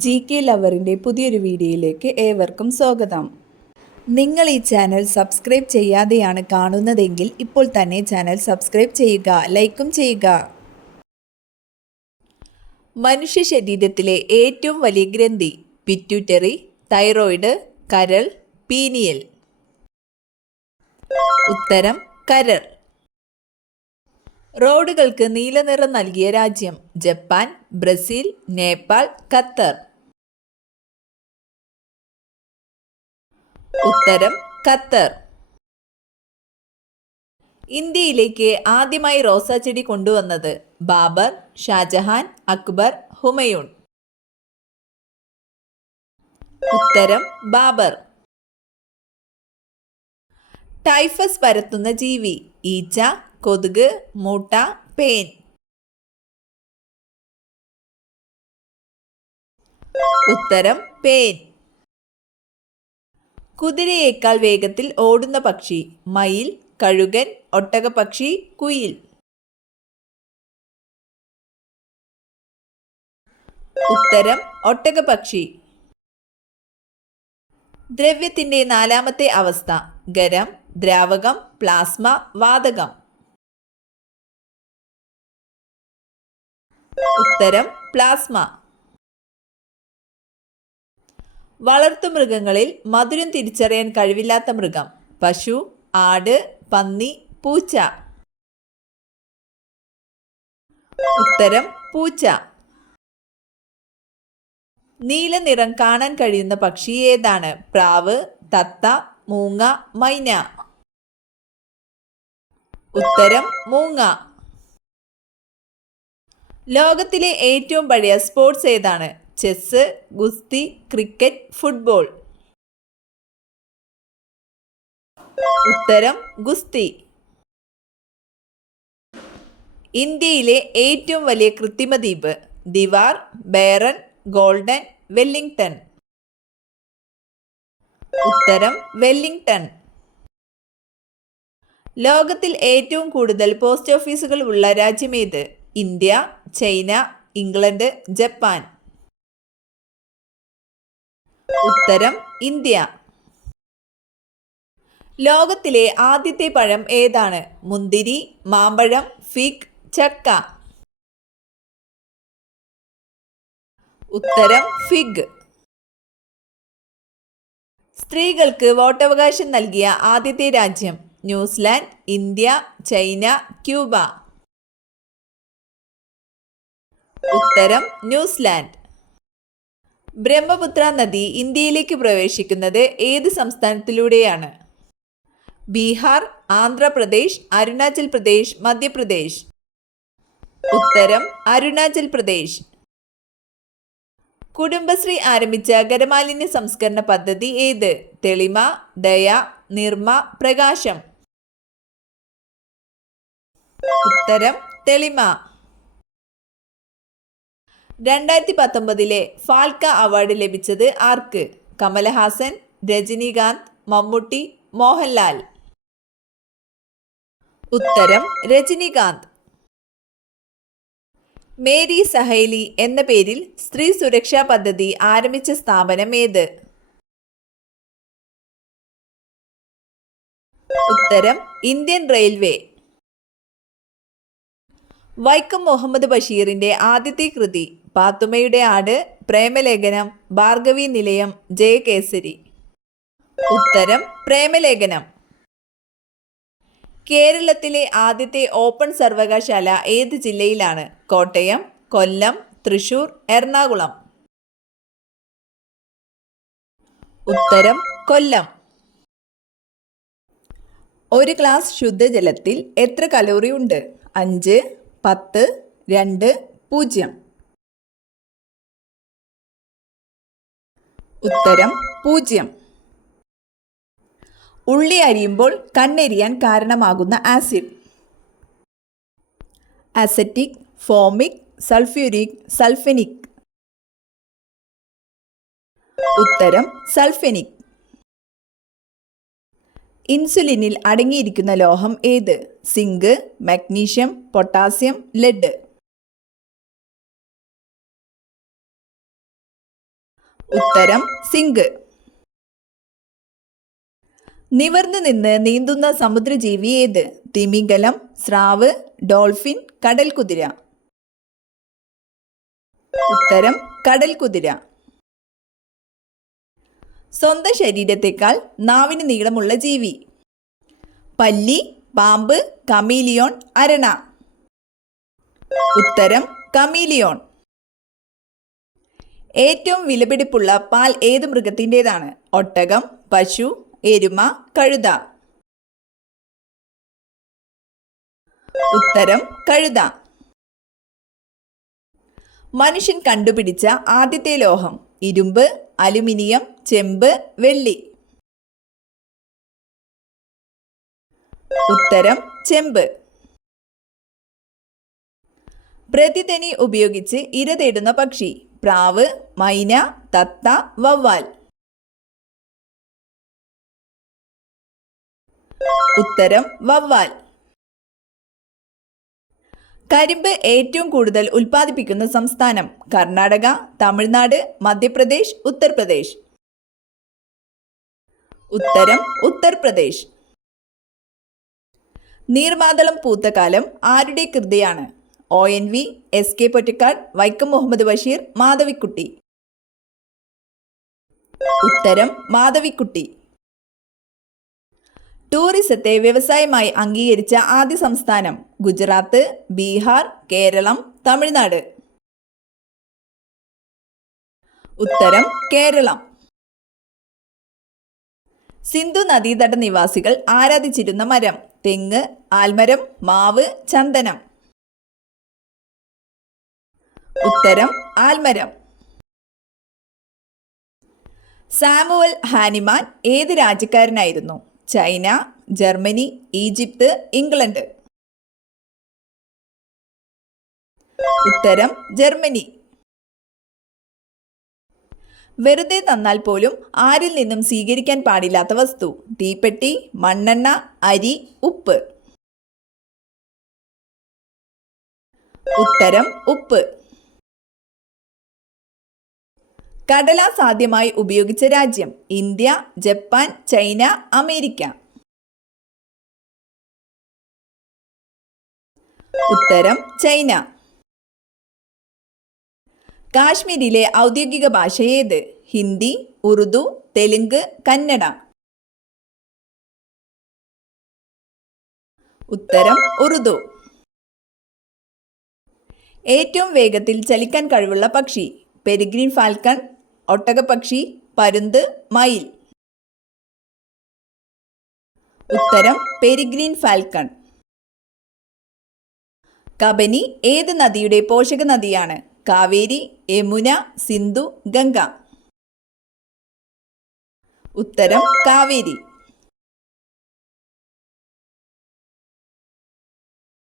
GK ലവറിൻ്റെ പുതിയൊരു വീഡിയോയിലേക്ക് ഏവർക്കും സ്വാഗതം. നിങ്ങൾ ഈ ചാനൽ സബ്സ്ക്രൈബ് ചെയ്യാതെയാണ് കാണുന്നതെങ്കിൽ ഇപ്പോൾ തന്നെ ചാനൽ സബ്സ്ക്രൈബ് ചെയ്യുക, ലൈക്കും ചെയ്യുക. മനുഷ്യ ശരീരത്തിലെ ഏറ്റവും വലിയ ഗ്രന്ഥി പിറ്റ്യൂട്ടറി, തൈറോയിഡ്, കരൾ, പീനിയൽ. ഉത്തരം കരൾ. റോഡുകൾക്ക് നീലനിറം നൽകിയ രാജ്യം ജപ്പാൻ, ബ്രസീൽ, നേപ്പാൾ, ഖത്തർ. ഉത്തരം ഖത്തർ. ഇന്ത്യയിലേക്ക് ആദ്യമായി റോസാച്ചെടി കൊണ്ടുവന്നത് ബാബർ, ഷാജഹാൻ, അക്ബർ, ഹുമയൂൺ. ഉത്തരം ബാബർ. ടൈഫസ് പരത്തുന്ന ജീവി ഈച്ച, കൊതുക്, മൂട്ട, പേൻ. ഉത്തരം പേൻ. കുതിരയേക്കാൾ വേഗത്തിൽ ഓടുന്ന പക്ഷി മയിൽ, കഴുകൻ, ഒട്ടകപ്പക്ഷി, കുയിൽ. ഉത്തരം ഒട്ടകപ്പക്ഷി. ദ്രവ്യത്തിന്റെ നാലാമത്തെ അവസ്ഥ ഖരം, ദ്രാവകം, പ്ലാസ്മ, വാതകം. ഉത്തരം പ്ലാസ്മ. വളർത്തുമൃഗങ്ങളിൽ മധുരം തിരിച്ചറിയാൻ കഴിവില്ലാത്ത മൃഗം പശു, ആട്, പന്നി, പൂച്ച. ഉത്തരം പൂച്ച. നീല നിറം കാണാൻ കഴിയുന്ന പക്ഷി ഏതാണ്? പ്രാവ്, തത്ത, മൂങ്ങ, മൈന. ഉത്തരം മൂങ്ങ. ലോകത്തിലെ ഏറ്റവും പഴയ സ്പോർട്സ് ഏതാണ്? ചെസ്, ഗുസ്തി, ക്രിക്കറ്റ്, ഫുട്ബോൾ. ഉത്തരം ഗുസ്തി. ഇന്ത്യയിലെ ഏറ്റവും വലിയ കൃത്രിമ ദ്വീപ് ദിവാർ, ബേറൻ, ഗോൾഡൻ, വെല്ലിംഗ്ടൺ. ഉത്തരം വെല്ലിംഗ്ടൺ. ലോകത്തിൽ ഏറ്റവും കൂടുതൽ പോസ്റ്റ് ഓഫീസുകൾ ഉള്ള രാജ്യമേത്? India, China, England, Japan. ഉത്തരം ഇന്ത്യ. ലോകത്തിലെ ആദ്യത്തെ പഴം ഏതാണ്? മുന്തിരി, മാമ്പഴം, ഫിഗ്, ചക്ക. ഉത്തരം ഫിഗ്. സ്ത്രീകൾക്ക് വോട്ടവകാശം നൽകിയ ആദ്യത്തെ രാജ്യം ന്യൂസിലാൻഡ്, ഇന്ത്യ, ചൈന, ക്യൂബ. ഉത്തരം ന്യൂസിലാൻഡ്. ബ്രഹ്മപുത്ര നദി ഇന്ത്യയിലേക്ക് പ്രവേശിക്കുന്നത് ഏത് സംസ്ഥാനത്തിലൂടെയാണ്? ബീഹാർ, ആന്ധ്രാപ്രദേശ്, അരുണാചൽ പ്രദേശ്, മധ്യപ്രദേശ്. ഉത്തരം അരുണാചൽ പ്രദേശ്. കുടുംബശ്രീ ആരംഭിച്ച ഖരമാലിന്യ സംസ്കരണ പദ്ധതി ഏത്? തെളിമ, ദയ, നിർമ്മ, പ്രകാശം. ഉത്തരം തെളിമ. 2019 ഫാൽക്ക അവാർഡ് ലഭിച്ചത് ആർക്ക്? കമലഹാസൻ, രജനീകാന്ത്, മമ്മൂട്ടി, മോഹൻലാൽ. ഉത്തരം രജനീകാന്ത്. മേരി സഹേലി എന്ന പേരിൽ സ്ത്രീ സുരക്ഷാ പദ്ധതി ആരംഭിച്ച സ്ഥാപനം ഏത്? ഉത്തരം ഇന്ത്യൻ റെയിൽവേ. വൈക്കം മുഹമ്മദ് ബഷീറിന്റെ ആദ്യത്തെ കൃതി പാത്തുമ്മയുടെ ആട്, പ്രേമലേഖനം, ഭാർഗവീ നിലയം, ജയകേസരി. ഉത്തരം പ്രേമലേഖനം. കേരളത്തിലെ ആദ്യത്തെ ഓപ്പൺ സർവകലാശാല ഏത് ജില്ലയിലാണ്? കോട്ടയം, കൊല്ലം, തൃശൂർ, എറണാകുളം. ഉത്തരം കൊല്ലം. ഒരു ഗ്ലാസ് ശുദ്ധജലത്തിൽ എത്ര കലോറി ഉണ്ട്? 5, 10, 2, 0. ഉത്തരം 0. ഉള്ളി അരിയുമ്പോൾ കണ്ണെരിയാൻ കാരണമാകുന്ന acid acetic, formic, sulphuric, sulphenic. ഉത്തരം സൾഫനിക്. ഇൻസുലിനിൽ അടങ്ങിയിരിക്കുന്ന ലോഹം ഏത്? Zinc, magnesium, potassium, lead. ഉത്തരം സിങ്ക്. നിവർന്നു നിന്ന് നീന്തുന്ന സമുദ്രജീവി ഏത്? തിമിംഗലം, സ്രാവ്, ഡോൾഫിൻ, കടൽക്കുതിര. ഉത്തരം കടൽക്കുതിര. സ്വന്തം ശരീരത്തെക്കാൾ നാവിന് നീളമുള്ള ജീവി? പല്ലി, പാമ്പ്, കമീലിയോൺ, അരണ. ഉത്തരം കമീലിയോൺ. ഏറ്റവും വിലപിടിപ്പുള്ള പാൽ ഏത് മൃഗത്തിൻ്റെതാണ്? ഒട്ടകം, പശു, എരുമ, കഴുത. ഉത്തരം കഴുത. മനുഷ്യൻ കണ്ടുപിടിച്ച ആദ്യത്തെ ലോഹം? ഇരുമ്പ്, അലുമിനിയം, ചെമ്പ്, വെള്ളി. ഉത്തരം ചെമ്പ്. പ്രതിധ്വനി ഉപയോഗിച്ച് ഇര തേടുന്ന പക്ഷി? പ്രാവ്, മൈന, തത്ത, വവ്വാൽ. ഉത്തരം വവ്വാൽ. കരിമ്പ് ഏറ്റവും കൂടുതൽ ഉൽപ്പാദിപ്പിക്കുന്ന സംസ്ഥാനം? കർണാടക, തമിഴ്നാട്, മധ്യപ്രദേശ്, ഉത്തർപ്രദേശ്. ഉത്തരം ഉത്തർപ്രദേശ്. നീർമാതളം പൂത്ത കാലം ആരുടെ കൃതിയാണ്? ONV, SK Pottekkatt, Vaikom Muhammad Basheer, Madhavikutty. ഉത്തരം മാധവിക്കുട്ടി. ടൂറിസത്തെ വ്യവസായമായി അംഗീകരിച്ച ആദ്യ സംസ്ഥാനം? ഗുജറാത്ത്, ബീഹാർ, കേരളം, തമിഴ്നാട്. ഉത്തരം കേരളം. സിന്ധു നദീതട നിവാസികൾ ആരാധിച്ചിരുന്ന മരം? തെങ്ങ്, ആൽമരം, മാവ്, ചന്ദനം. ഉത്തരം ആൽമരം. സാമുവൽ ഹാനിമാൻ ഏത് രാജ്യക്കാരനായിരുന്നു? China, Germany, Egypt, England. ഉത്തരം ജർമ്മനി. വെറുതെ തന്നാൽ പോലും ആരിൽ നിന്നും സ്വീകരിക്കാൻ പാടില്ലാത്ത വസ്തു? തീപ്പെട്ടി, മണ്ണെണ്ണ, അരി, ഉപ്പ്. ഉത്തരം ഉപ്പ്. കടലാസ് ആദ്യമായി ഉപയോഗിച്ച രാജ്യം? India, Japan, China, America. ഉത്തരം ചൈന. കാശ്മീരിലെ ഔദ്യോഗിക ഭാഷ ഏത്? ഹിന്ദി, ഉറുദു, തെലുങ്ക്, കന്നഡ. ഉത്തരം ഉറുദു. ഏറ്റവും വേഗത്തിൽ ചലിക്കാൻ കഴിവുള്ള പക്ഷി? പെരിഗ്രീൻ ഫാൽക്കൺ, ഒട്ടകപ്പക്ഷി, പരുന്ത്, മയിൽ. ഉത്തരം പെരിഗ്രീൻ ഫാൽക്കൺ. കബനി ഏത് നദിയുടെ പോഷക നദിയാണ്? കാവേരി, യമുന, സിന്ധു, ഗംഗ. ഉത്തരം കാവേരി.